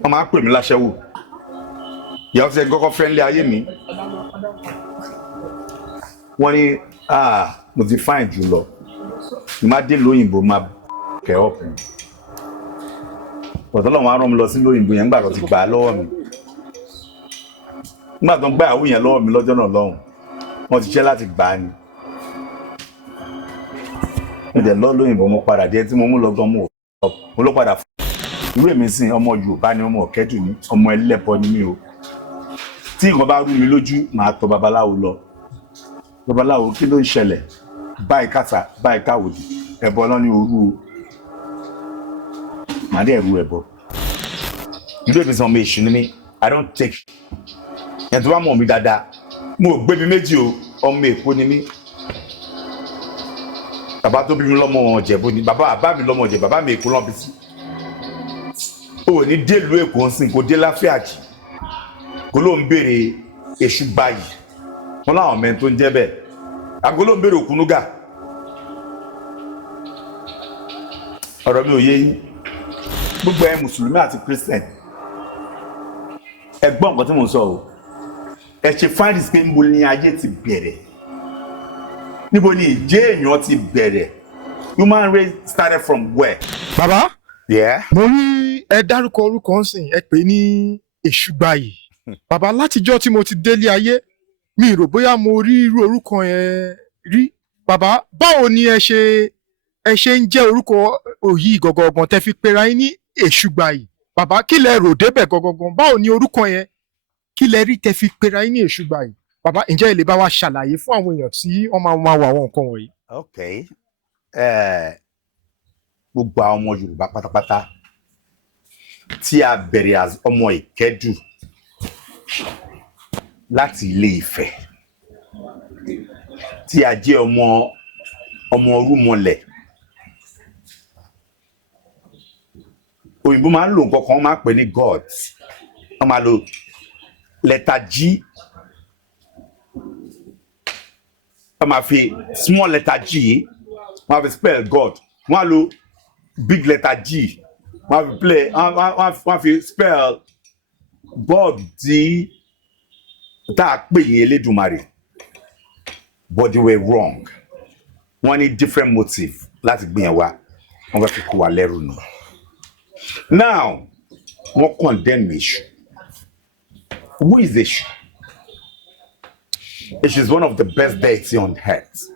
wọ́n máa ń pè mí láṣẹ́wò ìyàwó ti kọ́kọ́ friendly ayé mi wọ́n ní mo ti fine jù lọ ní má dé lóyìnbó máa kẹ́ ọ̀pù ọ̀tọ́ lọ́wọ́ á rán mi lọ sí lóyìnbó yẹn nígbà tó ti gbà á lọ́wọ́ mi nígbà tó ń gbà àwò yẹn lọ́wọ́ mi lọ́jọ́ náà lọ́hùn wọ́n ti ṣẹ́ láti gbà á ni mo dẹ̀ lọ́ lóyìnbó mo padà díẹ̀ tí mo mú lọ́gán mo ló padà fún irú èmi sìn ọmọ Yorùbá ni ọmọ ọ̀kẹ́dù ni ọmọ ẹlẹ́bọ ni mí o tí nǹkan bá rú mi lójú màá tọ̀ babaláwo lọ babaláwo kí ló ń ṣẹlẹ̀ báyìí kàtà báyìí káwòdì ẹbọ náà ní òru o màá dẹ̀ ru ẹbọ irú èmi sìn ọmọ èṣù ni mí I don't take ẹ̀ tó bá mọ̀ mí dáadáa mo gbé mi méjì o ọmọ Èkó ni mí bàbá tó bí mi lọ́mọ Ọ̀jẹ̀bú ni bàbá mi lọ́mọ Ọ̀jẹ̀bú bàbá mi Èkó lọ́n bí sí o ní délùú Èkó ń sìn kò dé Láfíàjì kó ló ń béèrè Esugbayi wọn láwọn mẹ́rin tó ń jẹ́ bẹ́ẹ̀ àgọ́ ló ń béèrè okunuga ọ̀rọ̀ mi ò yé yín gbogbo ẹ̀ mùsùlùmí àti Christian ẹ gbọ́ nǹkan tí mo sọ o ẹ ṣe find pé níbo ni ayé ti bẹ̀rẹ̀ níbo ni ìjẹ́ èèyàn ti bẹ̀rẹ̀ human race started from where. bàbá Yeah. mo rí ẹ dárúkọ orúkọ ńsìn ẹ pè ní Esugbayi bàbá látijọ́ tí mo ti délé ayé mi rò bóyá mo rí irú orúkọ yẹn rí bàbá báwo ni ẹ ṣe ń jẹ́ orúkọ òyì gọgọgàn tẹ́ fi pera yín ní Esugbayi bàbá kí lẹ rò débẹ̀ gọgọgàn báwo ni orúkọ yẹn kí lẹ rí tẹ́ fi pera yín ní Esugbayi bàbá ǹjẹ́ ẹ lè bá wa ṣàlàyé fún àwọn èèyàn tí wọ́n máa wọ àwọn nǹkan wọ̀nyí. Okay. Gbogbo àwọn ọmọ Yorùbá pátápátá tí a bẹ̀rẹ̀ ọmọ Ìkẹ́dù láti Ilé Ifẹ̀ tí a jẹ́ ọmọ Orúmọlẹ̀ òyìnbó máa ń lò nǹkan kan wọ́n máa ń pè ní gods wọ́n máa lo lẹ́tà G wọ́n máa fi small letter G wọ́n máa fi spell God wọ́n á lo big letter G wọ́n fi play wọ́n fi spell God tí tá a pè yín Elédùmarè but they were wrong wọ́n ní different motive láti gbìyànjú wa wọ́n fẹ́ fi kó wa lẹ́rù nù now wọ́n condemn Èṣù. Who is Eshu? Eshu is one of the best deity on earth,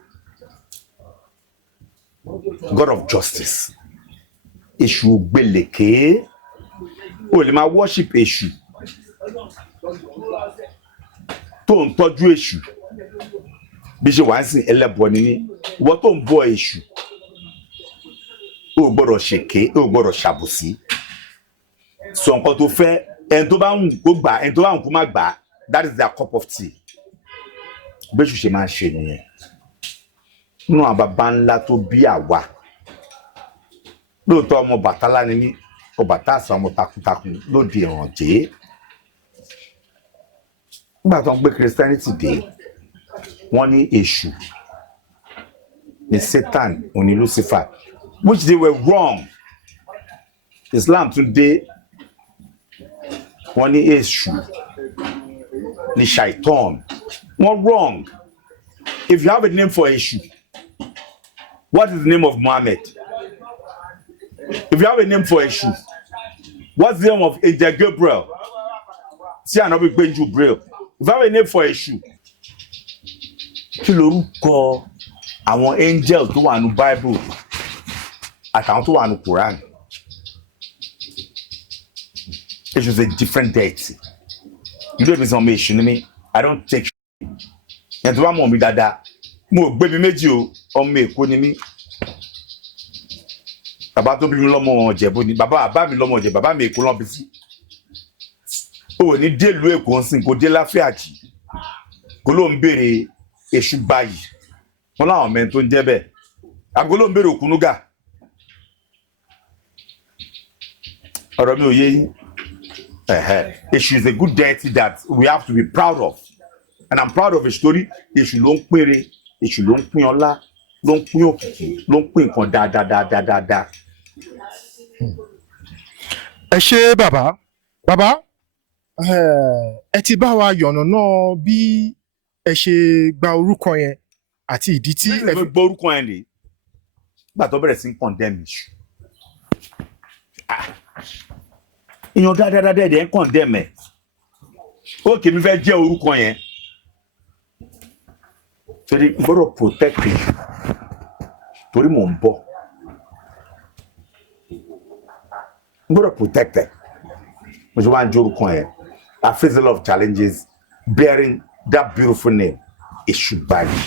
God of justice. Eshu gbeleke. O lè máa worship Eshu. Tó ń tọ́jú Eshu. Bí ṣe wà ń sìn ẹlẹ́bọ ni ìwọ tó ń bọ Eshu. O gbọ́dọ̀ ṣèké, o gbọ́dọ̀ ṣàbòsí. Sọ nǹkan tó fẹ́ ẹni tó bá ń kó gbà ẹni tó bá ń kó má gbà that is their cup of tea. Bẹ́ṣù ṣe máa ń ṣe nìyẹn. Nínú àwọn bàbá ńlá tó bí àwa lóòótọ́ ọmọ Bàtálá ni mí Ọbàtá àṣà ọmọ takuntakun lóde ìrànjẹ́. Nígbà tó ń gbé Christianity dé wọ́n ní Èṣù ní Satan òní Lucifer which they were wrong. Islam tún dé wọ́n ní Èṣù ní Shaitan. Wọ́n wrong. If you have a name for Èṣù, what is the name of Muhammad? If you have a name for Èṣù, what's the name of Angel Gabriel? See another big Gabriel. If you have a name for Èṣù, kí lorúkọ àwọn angel tó wà ní Bible àtàwọn tó wà ní Quran? Èṣù is a different deity. You don't even know Èṣù ni mí. I don't take ẹ̀ tó bá mọ̀ mí dáadáa mo gbé mi méjì o ọmọ Èkó ni mí bàbá tó bí mi lọ́mọ Ọ̀jẹ̀bú ni bàbá mi lọ́mọ Ọ̀jẹ̀bú bàbá mi Èkó lọ́n bí sí o ní délùú Èkó ń sìn kò dé Láfíàjì kó ló ń béèrè Esugbayi wọn láwọn mẹ́rin tó ń jẹ́ bẹ́ẹ̀ àgọ́ ló ń béèrè okunuga ọ̀rọ̀ mi ò yé yín Èṣù is a good deity that we have to be proud of. And I'm proud of a story. Èṣù ló ń péré, Èṣù ló ń pín ọlá, ló ń pín òkìkí, ló ń pín nǹkan dáadáa. Ẹ ṣé bàbá bàbá ẹ ti bá wa yànnàná bí ẹ ṣe gba orúkọ yẹn àti ìdí tí ẹ fi gbọ́ orúkọ yẹn lè gbà tó bẹ̀rẹ̀ sí ń condemn iṣu èèyàn dáadáa ẹ̀ ń condemn ẹ̀ ó kèmí fẹ́ jẹ́ orúkọ yẹn torí gbọ́dọ̀ protect iṣu torí mò ń bọ̀ gbọ́dọ̀ protect ẹ̀ mo ṣe wá ń jẹ́ orúkọ yẹn I face a lot of challenges bearing that beautiful name Esugbayi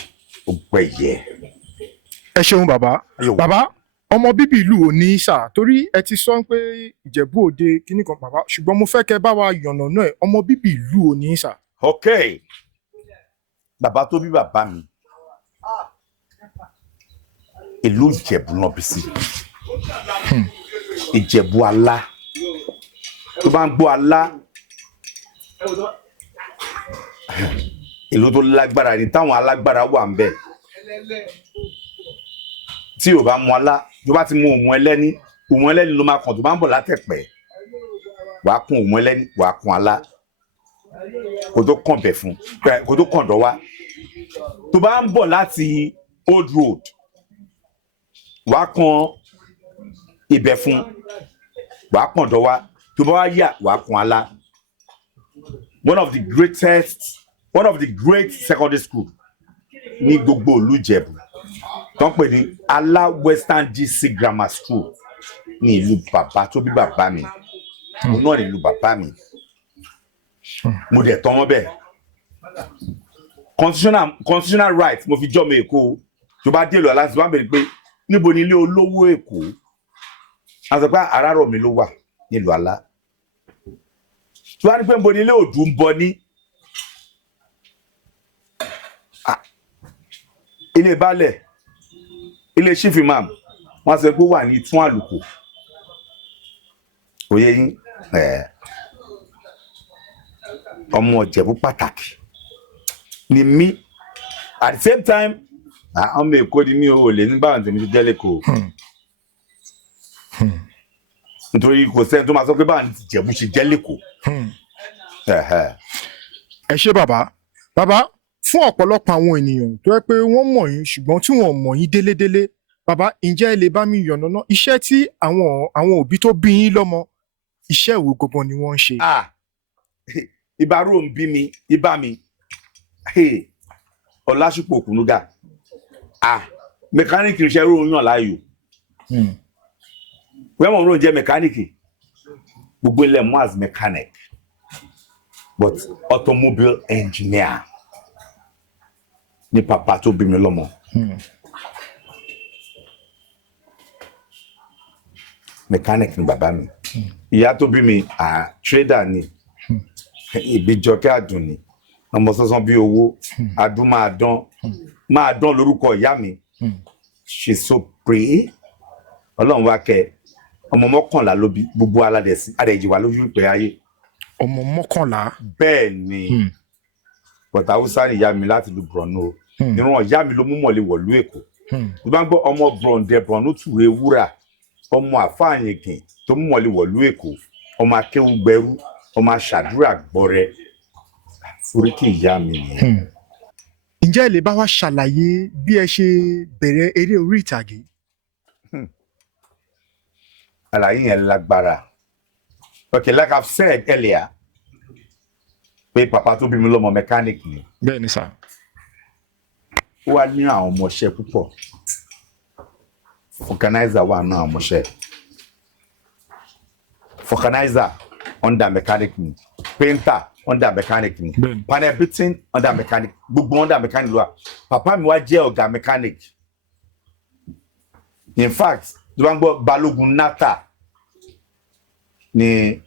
Ogbeye. ẹ ṣeun bàbá bàbá ọmọ bíbí ìlú òní sà torí ẹ ti sọ pé Ìjẹ̀bú Òde kíní kan bàbá ṣùgbọ́n mo fẹ́ kẹ́ bá wa yànnàná ẹ̀ ọmọ bíbí ìlú òní sà. ok bàbá tó bí bàbá mi ìlú Ìjẹ̀bú náà bí sí Ìjẹ̀bú Alá tó bá ń gbọ́ Alá ìlú tó lágbára ni táwọn alágbára wà ń bẹ tí ò bá mú Alá tó bá ti mú òmù ẹlẹ́ni ló máa kàn tó bá ń bọ̀ látẹ̀pẹ́ wàá kún òmù ẹlẹ́ni wàá kún Alá kò tó kàn bẹ̀ fún kò tó kàn dọ̀ wá tó bá ń bọ̀ láti Old Road wàá kan ibẹ̀ fún wàá kàn dọ̀ wá tó bá wá yà wàá kún Alá one of the great secondary school ní gbogbo ìlú Ìjẹ̀bú tó ń pè ní Alá Western GC Grammar School ní ìlú bàbá tó bí bàbá mi mo náà ní ìlú bàbá mi mo dẹ̀ tọ́ wọn bẹ́ẹ̀ constitutional right mo fi jọ́ mi Èkó tó bá dé ìlú Alá tí wọ́n bẹ̀rẹ̀ pé níbo ni ilé olówó Èkó a sọ pé Àràrọ̀ mi ló wà nílùú Alá tí wọ́n á ní pé níbo ni ilé Òdù ń bọ ní ilé baálẹ̀ ilé chief imam wọ́n sọ pé ó wà ní Ìtún Àlùkò òye yín ọmọ Ìjẹ̀bú pàtàkì ni mí at the same time ọmọ Èkó ni mí ò lè ní báwọn tèmi ti jẹ́ lẹ́kọ̀ọ́ nítorí kò sẹ́ni tó máa sọ pé báwọn ti Ìjẹ̀bú ṣe jẹ́ lẹ́kọ̀ọ́. ẹ ṣé bàbá fún ọ̀pọ̀lọpọ̀ àwọn ènìyàn tó yẹ pé wọ́n mọ̀ yín ṣùgbọ́n tí wọ́n mọ̀ yín délédélé bàbá ǹjẹ́ ẹ lè bá mi yànnàná iṣẹ́ tí àwọn òbí tó bí yín lọ́mọ iṣẹ́ wo gangan ni wọ́n ń ṣe. ìbárò ń bí mi ibà mi Ọlásùpọ̀ Okunuga mẹkáníìkì iṣẹ́ rò ń yàn láàyò wẹ́wọ̀n rò ń jẹ́ mẹkáníìkì gbogbo ilẹ̀ mú as mechanic but automobile engineer ni papa tó bí mi lọ́mọ. Mechanic ni bàbá mi. Ìyá tó bí mi trader ni. Ìbíjọkẹ́ Àdùnní. Ọmọ sọ́sán bí owó. Adún máa dán lórúkọ ìyá mi. She's so pretty. Ọlọ́run wá kẹ́ ọmọ 11 ló bí gbogbo aládẹ̀sí. Adẹ̀jì wà lójú ìpè ayé. Ọmọ 11. Bẹ́ẹ̀ ni. But Hausa ni ìyá mi láti ìlú Borno. Ìran ìyá mi ló mú mọ̀lẹ́ wọ̀lú Èkó. Tó bá ń gbọ́ ọmọ Borno Túre Wúrà, ọmọ àfáàyìnkìn tó mú mọ̀lẹ́ wọ̀lú Èkó, ọmọ akéwùgbẹ́rú, ọmọ aṣàdúrà gbọ́rẹ́. Foríkì ìyá mi nìyẹn. Ǹjẹ́ ẹ lè bá wa ṣàlàyé bí ẹ ṣe bẹ̀rẹ̀ eré orí ìtàgé? Àlàyé yẹn lágbára. Okay, like I've said earlier, pé papa tó bí mi lọ́mọ mechanic ni. Bẹ́ẹ̀ ni sà. Ó wá ní àwọn ọmọọṣẹ́ púpọ̀. Organizer wà náà àwọn ọmọọṣẹ́. Organizer under mechanic ni. Painter under mechanic ni. Panel beating under mechanic. Gbogbo under mechanic ló wà. Papa mi wá jẹ́ ọ̀gá mechanic. In fact, tó bá ń gbọ́ Balógun Nata ni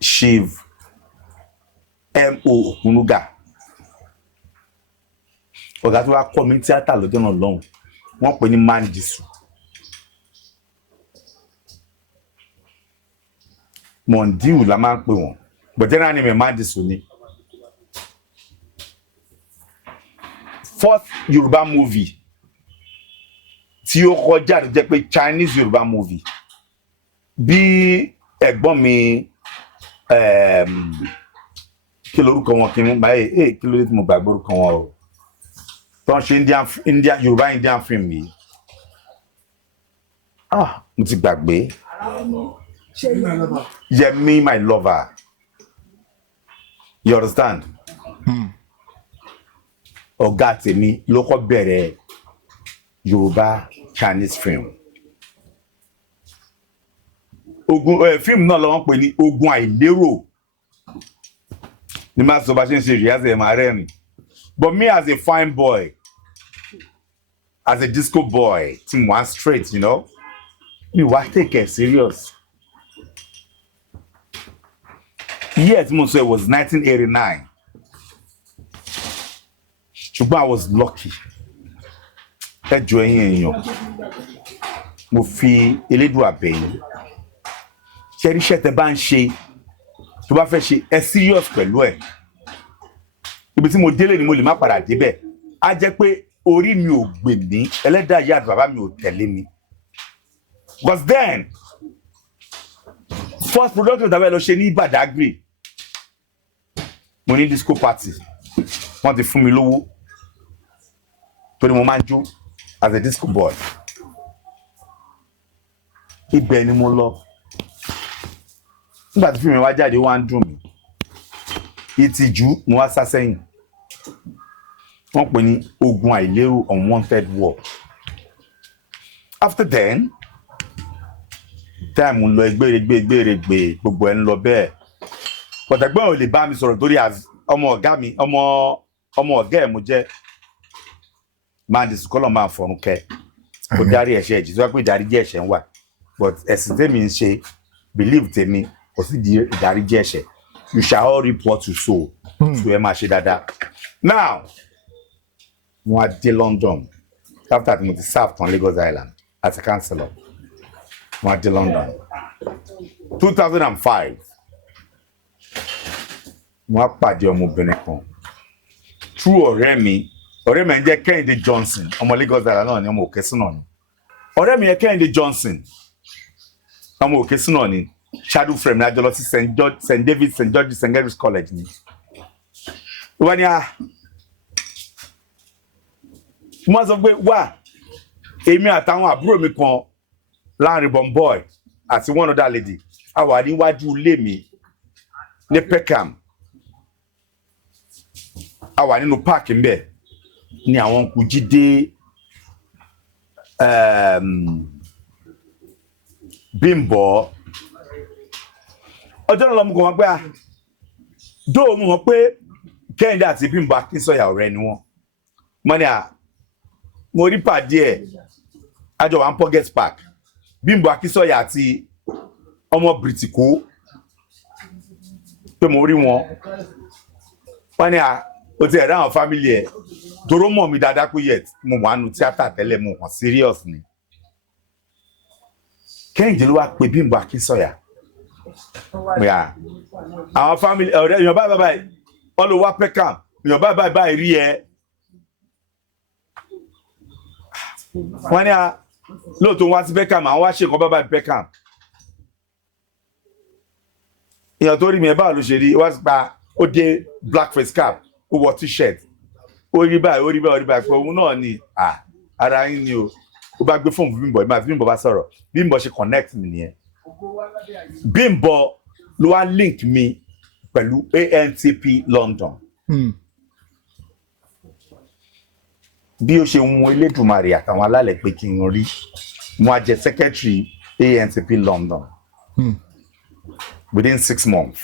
Chief M.O. Okunuga. Ọ̀gá tó wá kọ́ mi tíátà lọ́jọ́ náà lọ́hùn. Wọ́n pè ní Mandisu. Mondiu la máa ń pè wọ́n. But general name Mandisu ni. Fourth Yorùbá movie tí ó kọjá tó jẹ́ pé Chinese Yorùbá movie. Bí ẹ̀gbọ́n mi kí lorúkọ wọn kí n báyìí kí ló dé tí mo gbàgbé orúkọ wọn o tó ń ṣe Yorùbá Indian film yìí mo ti gbàgbé Yemi my lover you understand ọ̀gá tèmi ló kọ́ bẹ̀rẹ̀ Yorùbá Chinese film fíìmù náà lọ́wọ́ pè ní ogun àìlérò ní máa sọ bá ṣe ń ṣe ìrìázẹ̀ máa rẹ́rìn but me as a fine boy as a disco boy tí mo wá straight you know mi wá take it serious year tí mo sọ it was 1989 ṣùgbọ́n I was lucky ẹjọ́ ẹ̀yìn èèyàn mo fi elédùn àbẹ̀yìn ṣe iṣẹ́ tẹ bá ń ṣe tó bá fẹ́ ṣe ẹ serious pẹ̀lú ẹ̀ ibi tí mo délé ni mo lè má padà débẹ̀ á jẹ́ pé orí mi ò gbè mí ẹlẹ́dàá ìyá àti bàbá mi ò tẹ̀lé mi because then first production tàbí ẹ lọ ṣe ní Badagry mo ní disco party wọ́n ti fún mi lówó torí mo máa ń jó as a disco boy ibẹ̀ ni mo lọ nígbà tí fíìmù wá jáde wá ń dùn mí ìtìjú mo wá sá sẹ́yìn wọ́n pè ní ogun àìlérò unwanted war after then time ń lọ gbèrègbè gbogbo ẹ̀ ń lọ bẹ́ẹ̀ pọ̀tẹ́gbọ́n ò lè bá mi sọ̀rọ̀ torí ọmọ ọ̀gá mi ọmọ ọ̀gá ẹ̀ mo jẹ́ máa di sùkọ́lọ̀ máa fọ̀rùn kẹ́ kó dárí ẹ̀ṣẹ̀ ẹ̀jì tó wá pé ìdáríjì ẹ̀ṣẹ̀ ń wà but ẹ̀sìn tèmi ń ṣe believe tèmi kò sí di ìdáríjì ẹ̀ṣẹ̀ you shall all reap what you sow so ẹ máa ṣe dáadáa now wọ́n á dé London after that mo ti serve on Lagos Island as a councillor wọ́n á dé London 2005 wọ́n á pàdé ọmọbìnrin kan true ọ̀rẹ́ mi ń jẹ́ Kẹ́hìndé Johnson ọmọ Lagos Island náà ni ọmọ òkè sínú ni ọ̀rẹ́ mi yẹn Kẹ́hìndé Johnson ọmọ òkè sínú ni shadow frame ní àjọlọ sí St David St George St Gabriel's College ni wọ́n ní wọ́n sọ pé wà èmi àtàwọn àbúrò mi kan láàrin Bomboy àti one other lady a wà níwájú ilé mi ní Peckham a wà nínú páàkì ń bẹ̀ ní àwọn kù jíde Bímbọ́ ọjọ́ náà lọ́mú kan wọ́n pé dóòmù wọn pé Kẹ́hìndé àti Bímbọ́ Akínsọ̀yà ọ̀rẹ́ ni wọ́n mọ́ ní mo rí pàdé ẹ̀ àjọ wà ń Pocket Park Bímbọ́ Akínsọ̀yà àti ọmọ Bìrìtìkó pé mo rí wọn wọ́n ní o ti ẹ̀rọ àwọn fámìlì ẹ̀ dòró mọ̀ mi dáadáa pé yet mo wà nù tíátà tẹ́lẹ̀ mo kàn serious ni Kẹ́hìndé ló wá pé Bímbọ́ Akínsọ̀yà àwọn fámìlì ọ̀rẹ́ èèyàn báyìí wọ́n lọ wá Peckham èèyàn báyìí rí ẹ wọ́n ní lóòótọ́ wá sí Peckham àwọn wá ṣe nǹkan báyìí Peckham èèyàn tó rí mi ẹ̀ báwo ló ṣe rí wá sí pa ó dé blackface cap ó wọ t-shirt ó rí báyìí pé òun náà ni ara yín ni o ó bá gbé fóònù Bímbọ́ ìgbà tí Bímbọ́ bá sọ̀rọ̀ Bímbọ́ ṣe connect mi nìyẹn Bímbọ́ ló wá link mi pẹ̀lú ANTP London bí ó ṣe ń Elédùmarè àtàwọn alálẹ̀ pé kí n rí mo á jẹ secretary ANTP London within 6 months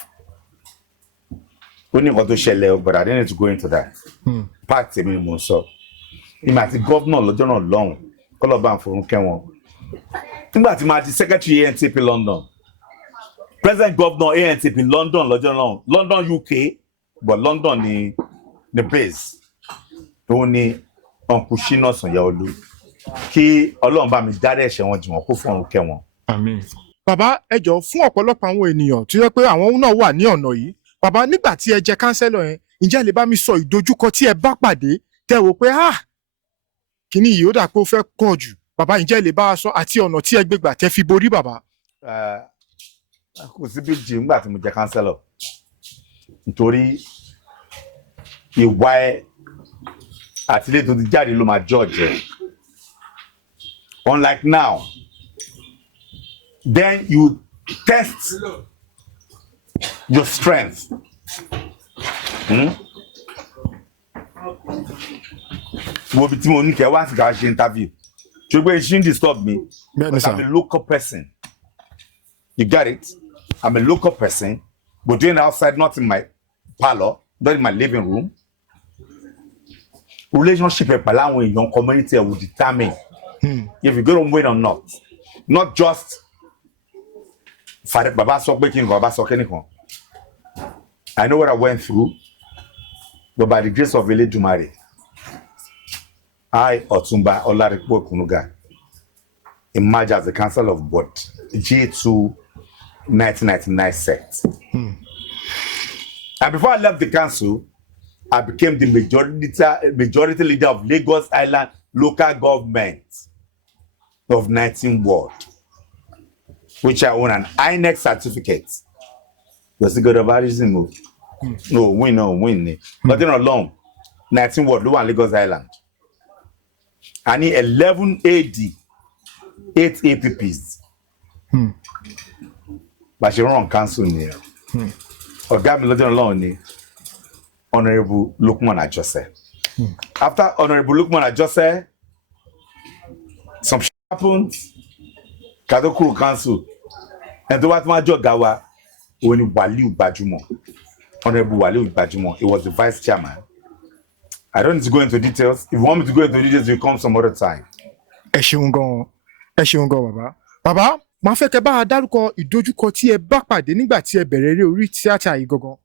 ó ní nǹkan tó ṣẹlẹ̀ but I didn't need to go into that part tèmi ni mo sọ ìmọ̀ àti gọ́vnà lọ́jọ́ náà lọ́hùn kọ́lọ́ bá ń forún kẹ́wọn nígbà tí máa di secretary ANTP London president governor ANTP London lọ́jọ́ náà London UK but London ni base tó ní uncle Shina Sanyaolu kí Ọlọ́run bá mi dárí ẹ̀ṣẹ̀ wọn jì wọ́n kó forún kẹ́wọn. Àmín. Bàbá ẹ jọ̀ọ́ fún ọ̀pọ̀lọpọ̀ àwọn ènìyàn tó yẹ pé àwọn náà wà ní ọ̀nà yìí bàbá nígbà tí ẹ jẹ́ kánsẹ́lọ̀ yẹn ǹjẹ́ lè bá mi sọ ìdojúkọ tí ẹ bá pàdé tẹ́ wò pé kíní yìí ó dà pé ó fẹ́ pọ̀ jù bàbá ǹjẹ́ lè bá a sọ àti ọ̀nà tí ẹ gbégbà tẹ́ fi borí bàbá. kò sí big deal nígbà tí mo jẹ councillor nítorí ìwà ẹ àti ilé tó ti jáde ló máa judge ẹ. Unlike now, then you test your strength. Mo bi tí mo ní kẹ́ wá sí ká ṣe interview. Ṣùgbọ́n it shouldn't disturb me. Because I'm a local person. You get it? I'm a local person. But doing it outside, not in my parlor, not in my living room. Relationship with Babalawo in your community will determine if you go on win or not. Not just Father Baba Sokbekin, Baba Sokeniko. I know what I went through, but by the grace of Eledumare, I, Otunba Ladi, okunuga, emerged as the Council of Board G2 1999 set. And before I left the council, I became the majority leader of Lagos Island local government of 19 ward, which I own an INEC certificate. Was the good about it? No, win. Nothing alone. 19 ward, low and Lagos Island. I need 11 AD, 8 APPs. But she run council near. Or got me nothing alone. Honorable Lukman Ajose. After Honorable Lukman Ajose, some shit happened. Kadokuru Council. And the what my job gawa when Waliu Bajumo. Honorable Waliu Bajumo. He was the vice chairman. I don't need to go into details. If you want me to go into details, you come some other time. Ẹ ṣeun gan bàbá. Bàbá, màá fẹ́ kẹ́ bá a dárúkọ ìdojúkọ tí ẹ bá pàdé nígbà tí ẹ bẹ̀rẹ̀ eré orí tíátà yìí gangan.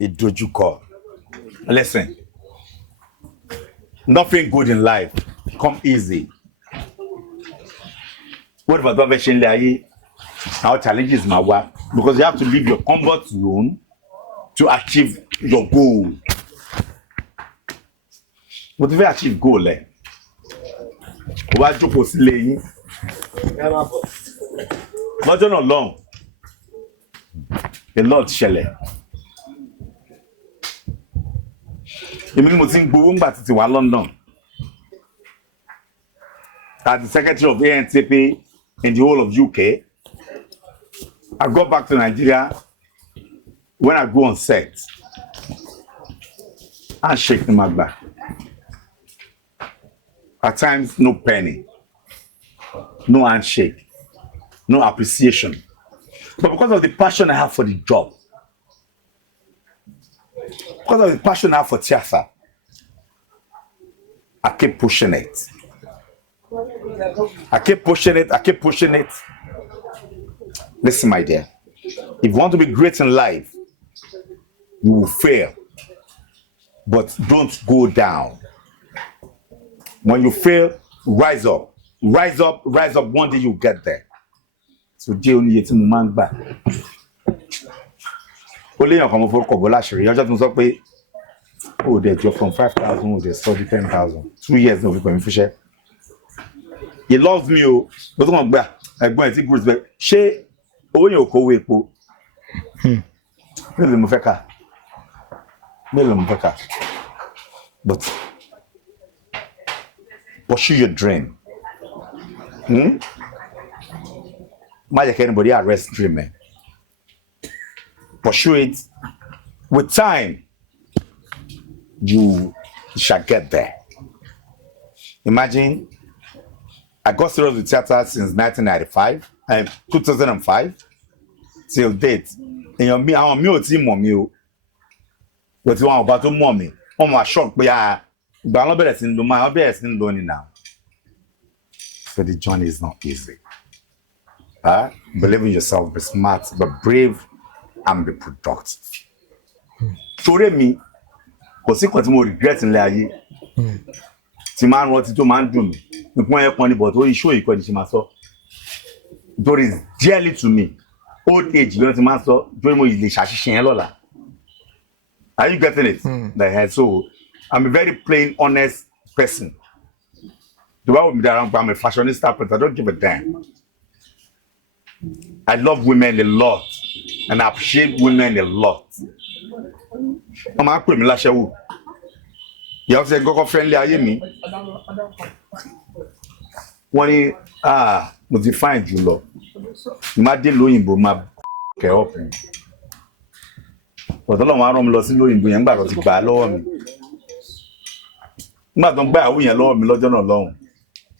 Ìdojúkọ. Listen. Nothing good in life come easy. What about the version there? Our challenges my work because you have to leave your comfort zone to achieve your goal. What if you achieve goal? Why jókòó sílé yín? Lọ́jọ́ náà long. A lot ṣẹlẹ̀. Èmi ni mo ti ń gbowó ńgbà tí ti wà London. As the secretary of ANTP in the whole of UK. I got back to Nigeria. When I go on set, handshake in my back. At times, no penny, no handshake, no appreciation. But because of the passion I have for the job, because of the passion I have for theater, I keep pushing it. I keep pushing it. Listen, my dear, if you want to be great in life, you will fail, but don't go down. When you fail, rise up. One day you'll get there. So, only yet man back. Only you come for Babalawo. You just know pay. Oh, they drop from 5,000. Oh, they study 10,000. 2 years no people for share. He loves me. Oh, but come back. I go and see Bruce. But she, oh, you go away, po. But pursue your dream. Magic anybody arrest dreaming. Pursue it. With time, you shall get there. Imagine, I got serious with theater since 1995 and 2005 till date. And your me, I'm me, team, but you want about to mommy. Oh my shock, but yeah, but I'm better in the my best in learning now. So the journey is not easy. Believe in yourself, be smart, be brave, and be productive. Torí mi, kò sí nǹkan tí mo regret nílé ayé. Tí máa ń rántí tó máa ń dùn mí. Nǹkan yẹn kan ni but orí show ìkọ́ni ṣe máa sọ. That is dearly to me. Old age, bí wọ́n ti máa ń sọ, torí mo lè ṣàṣìṣe yẹn lọ́la. Are you getting it? So, I'm a very plain, honest person. The one with me that I'm a fashionista, but I don't give a damn. I love women a lot and I appreciate women a lot. Wọ́n máa ń pè mí láṣẹ́wò. Ìyàwó ti ẹ̀ kọ́kọ́ friendly ayé mi. Wọ́n ní mo ti fine jù lọ. Má dé lóyìnbó máa kẹ́ up mi. Ọ̀tọ́ lọ́wọ́ á rán mi lọ sí lóyìnbó yẹn nígbà tó ti gbà á lọ́wọ́ mi. Nígbà tó ń gbà ìyàwó yẹn lọ́wọ́ mi lọ́jọ́ náà lọ́hùn.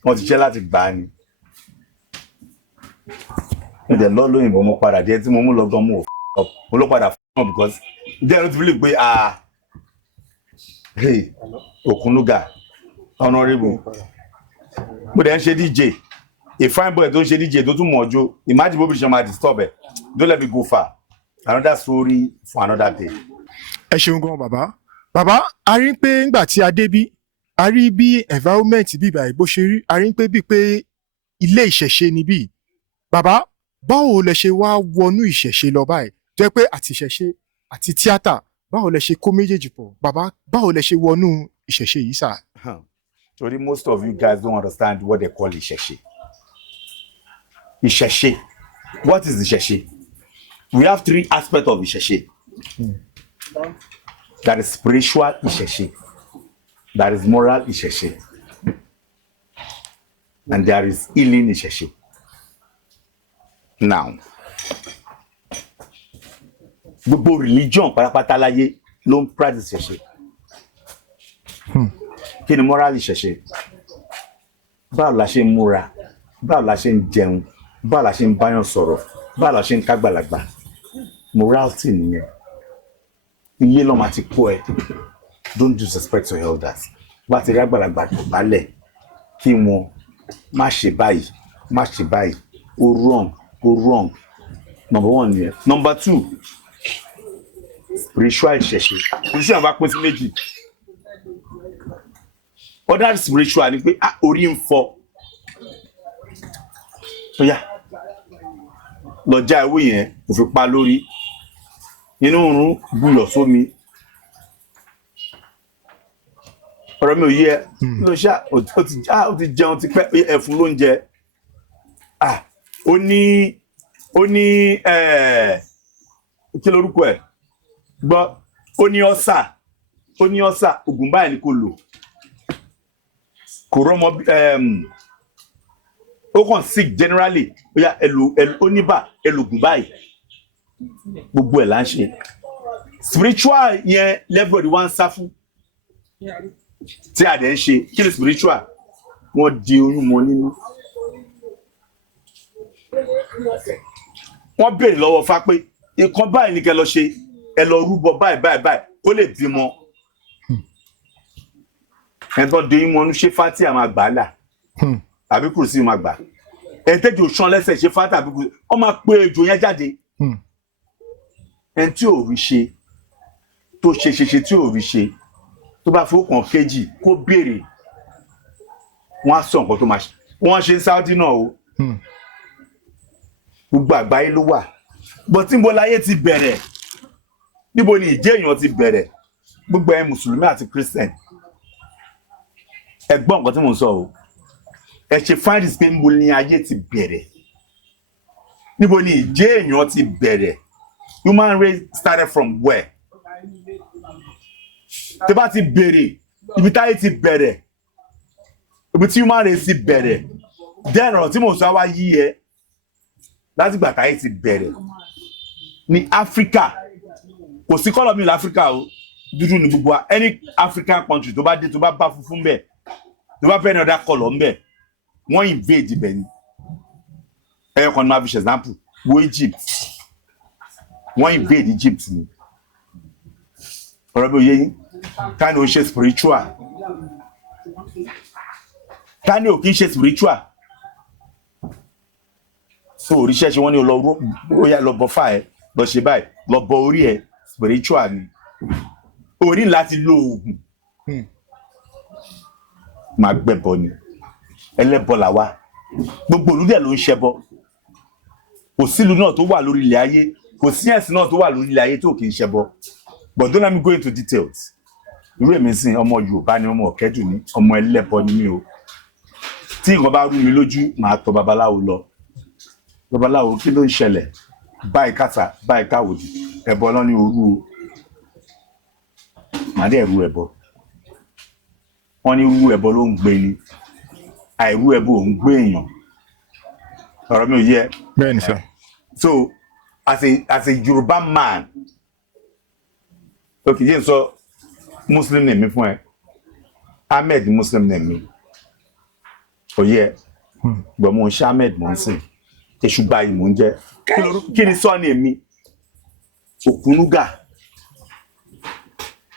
Wọ́n ti ṣẹ́ láti gbà á ni. Mo dẹ̀ lọ́ lóyìnbó mo padà díẹ̀ tí mo mú lọ gan mo ló padà fún ọ because díẹ̀ ló ti fi lè pé hey okunuga honourable mo dẹ̀ ń ṣe DJ a fine boy tó ń ṣe DJ tó tún mọ̀ ọjọ́ imagine bó bí ṣe máa disturb ẹ̀ don't let me go far another story for another day. Ẹ ṣeun gan bàbá a rí pé ńgbà tí a dé bí a rí bí environment bíbá bó ṣe rí a rí pé bíi pé ilé ìṣẹ̀ṣe ni bí bàbá báwo lẹ ṣe wá wọnú ìṣẹ̀ṣe lọ báyìí tó yẹ pé àti ìṣẹ̀ṣe àti tíátà báwo lẹ ṣe kó méjèèjì pọ̀ bàbá báwo lẹ ṣe wọnú ìṣẹ̀ṣe yìí sà. Torí most of you guys don't understand what they call ìṣẹ̀ṣe. Ìṣẹ̀ṣe, what is ìṣẹ̀ṣe? We have three aspects of ìṣẹ̀ṣe. That is spiritual ìṣẹ̀ṣe, that is moral ìṣẹ̀ṣe, and there is healing ìṣẹ̀ṣe. Now, gbogbo religion pátápátá láyé ló ń practice ìṣẹ̀ṣe. Kí ni moral ìṣẹ̀ṣe? Báwo la ṣe ń múra, báwo la ṣe ń jẹun, báwo la ṣe ń báyàn sọ̀rọ̀, báwo la ṣe ń kágbàlagbà. Morality nìyẹn. Iye lọ́ máa ti kó ẹ. Don't disrespect your elders. Bá ti rí àgbàlagbà tó balẹ̀ kí wọ́n má ṣe báyìí, má ṣe báyìí. Go wrong. Number one nìyẹn. Number two, spiritual ìṣẹ̀ṣe. Spiritual bá pín sí méjì. Other spiritual ni pé orí ń fọ́. Oya lọ́jà ìwé yẹn kò fi pa lórí. Inú oòrùn buyọ̀ sómi. Ọ̀rọ̀ mi ò yé ẹ. Ló ṣá ó ti jẹun ti pẹ́ ẹ̀fún lóúnjẹ. Ó ní kí lorúkọ ẹ̀ gbọ́ ó ní ọ́sà ògùn báyìí ni kò lò. Kò rọ́mọ ó kàn sick generally bóyá ó níbà ẹlògùn báyìí gbogbo ẹ̀ là ń ṣe. Spiritual yẹn level ni wọ́n ń sá fún tí a dẹ̀ ń ṣe. Kí ni spiritual? Wọ́n di oyún mọ́ nínú. Wọ́n béèrè lọ́wọ́ Ifá pé nǹkan báyìí ni kẹ́ lọ ṣe ẹ lọ rúbọ báyìí kó lè bímọ. Ẹ̀tọ́ di oyún mọ́ nínú ṣé fátì àmà gbà là àbí kùrù sí máa gbà. Ẹ̀ńtẹ́jì òṣàn lẹ́sẹ̀ ṣe fátì àbí kùrù wọ́n máa pe ejò yẹn jáde. Ẹni tí ò rí ṣe tó ṣe tí ò rí ṣe tó bá fi ọkàn kejì kó béèrè wọ́n á sọ nǹkan tó máa ṣe. Wọ́n ṣe ń Saudi náà o. Gbogbo àgbáyé ló wà. But tí níbo láyé ti bẹ̀rẹ̀? Níbo ni ìjẹ́ èèyàn ti bẹ̀rẹ̀? Gbogbo ẹ̀ Mùsùlùmí àti Christian. Ẹ gbọ́ nǹkan tí mò ń sọ o. Ẹ ṣe find this pé níbo ni ayé ti bẹ̀rẹ̀? Níbo ni ìjẹ́ èèyàn ti bẹ̀rẹ̀? Human race started from where? Tí bá ti bẹ̀rẹ̀, ibi táyé ti bẹ̀rẹ̀, ibi tí human race ti bẹ̀rẹ̀, then ọ̀rọ̀ tí mò ń sọ wá yí ẹ. Láti gbà táyé ti bẹ̀rẹ̀ ní Áfíríkà kò sí kọ́lọ̀ mi ní Áfíríkà o dúdú ní gbogbo any African country tó bá dé tó bá bá funfun bẹ̀ tó bá fẹ́ ní ọ̀dà kọ́lọ̀ ń bẹ̀ wọ́n invade ibẹ̀ ni. Ẹyọ kan ní máa fi ṣe example wo Egypt wọ́n invade Egypt ni. Ọ̀rọ̀ bí oyè yín ká ní o ṣe spiritual ká ní o kì í ṣe spiritual. So oríṣẹ́ ṣe wọ́n ní ó yá lọ bọ fà ẹ́ lọ ṣe báyìí lọ bọ orí ẹ̀ spiritual ni. Orí láti lo oògùn máa gbẹ̀bọ ni. Ẹlẹ́bọ làwa gbogbo olùdẹ̀ ló ń ṣẹbọ. Kò sílùú náà tó wà lórí ilẹ̀ ayé kò sí ẹ̀sìn náà tó wà lórí ilẹ̀ ayé tó kì í ṣẹbọ. But don't let me go into details. Irú èmi sìn ọmọ Yorùbá ni ọmọ Ọ̀kẹ́dù ni ọmọ ẹlẹ́bọ ni mí o. Tí nǹkan bá rú mi lójú màá tọ̀ babaláwo lọ. Babalawo kí ló ń ṣẹlẹ̀ báyìí kàtà báyìí káwòdì ẹbọ lọ ní orú màdé ẹrú ẹbọ wọn ní irú ẹbọ ló ń gbé ni àìrú ẹbọ ò ń gbé èèyàn ọ̀rọ̀ mi ò yẹ. bẹ́ẹ̀ni sir. So as a Yoruba man okay yẹn sọ Muslim name mi fún ẹ Ahmed Muslim name mi ò yẹ gbọ mo ń ṣe Ahmed mo ń sìn Esugbayi mo ń jẹ kí ni sọ ni èmi okunuga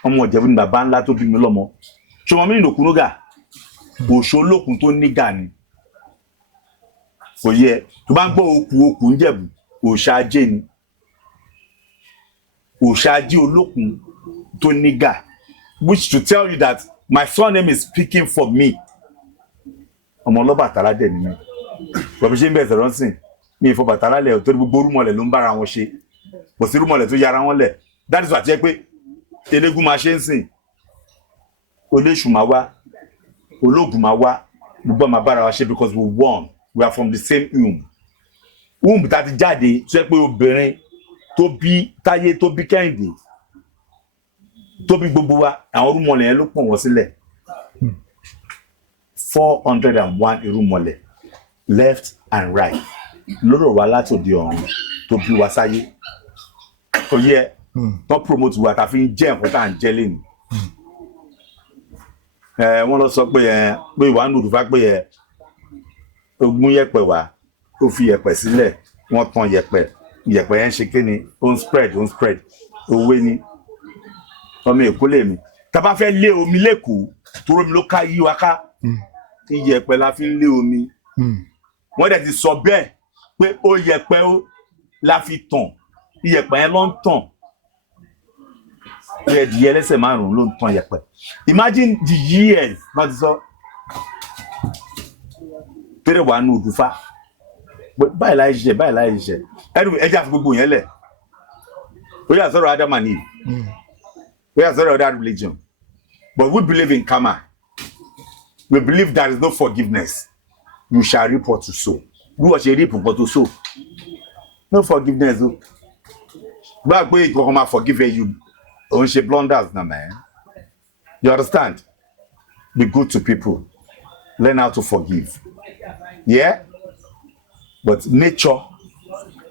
ọmọ Ìjẹ̀bú ni bàbá ńlá tó bí mi lọ́mọ ṣọmọ mi ní okunuga òṣòlókun tó nígà ni kò yẹ tó bá ń gbọ́ okùn ń Jẹ̀bú òṣàjé ni òṣàjé olókun tó nígà which to tell you that my surname is speaking for me ọmọ Ọlọ́bàtálá dẹ̀ ni mi bọ̀bí ṣe ń bẹ̀ sọ̀rọ̀ sìn mi ìfọ̀ Bàtálá lẹ̀ torí gbogbo rúmọlẹ̀ ló ń bára wọn ṣe kò sí rúmọlẹ̀ tó yára wọn lẹ̀ that is why àti ẹ pé elégún máa ṣe ń sìn Olóṣù máa wá Ológun máa wá gbogbo máa bára wa ṣe because we are from the same womb tá ti jáde tó yẹ pé obìnrin tó bí Táyé tó bí Kẹ́hìndé tó bí gbogbo wa àwọn rúmọlẹ̀ yẹn ló pọ̀ wọ́n sílẹ̀ 401 irúmọlẹ̀ left and right lọ́rọ̀ wa láti òde ọ̀run tó bí wa sáyé ó yẹ tó promote wa tá fi ń jẹ́ nǹkan tá à ń jẹ́ lẹ́nu wọ́n lọ sọ pé ìwà ń lòdù fá pé ogún yẹ̀pẹ̀ wá ó fi yẹ̀pẹ̀ sílẹ̀ wọ́n tan yẹ̀pẹ̀ yẹn ń ṣe kí ni ó ń spread òwe ni ọmọ Èkó lèmi tá bá fẹ́ lé omi lẹ́kọ̀ọ́ tó rómi ló ká yí wa ká iyẹ̀pẹ̀ la fi ń lé omi wọ́n dẹ̀ ti sọ bẹ́ẹ̀ pé ó yẹ̀pẹ̀ ó la fi tàn iyẹ̀pẹ̀ yẹn ló ń tàn ẹ̀dìyẹ ẹlẹ́sẹ̀ márùn-ún ló ń tàn yẹ̀pẹ̀ imagine the years wọ́n ti sọ tẹ́lẹ̀ wà nù òdùfá báyìí láì ṣiṣẹ́ ẹnu ẹjẹ́ àfi gbogbo yẹn lẹ̀ ó yà sọ̀rọ̀ Adam and Eve ó yà sọ̀rọ̀ other religion but we believe in karma. We believe there is no forgiveness. You shall reap what you sow. You shall reap what you sow. No forgiveness. But we can forgive you. On she blunders now, man. You understand? Be good to people. Learn how to forgive. Yeah? But nature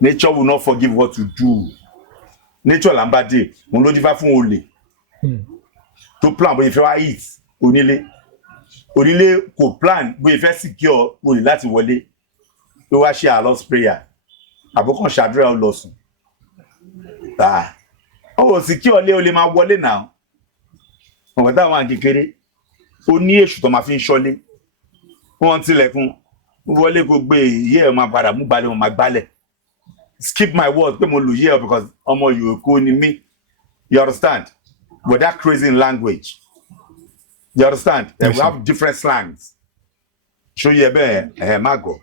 will not forgive what you do. Nature lambade. On lo difa fún olè. To plan but if you are eat, onílé kò plan bó ìfẹ́ secure olè láti wọlé ló wá ṣe àlọ́ prayer àbúkàn ṣàdúrà ó lọ sùn ó secure lé olè máa wọlé náà ọ̀gbọ̀n táwọn kékeré ó ní èṣù tó máa fi ń ṣọ́lé wọ́n tilẹ̀kùn wọlé kó gbé yẹ́ ẹ̀ máa padà mú balẹ̀ wọn máa gbálẹ̀ skip my word pé mo lò yẹ́ ẹ̀ because ọmọ Yorùbá ni mí you understand but that crazy language. You understand? Yes, we have different slangs. Show you a mago.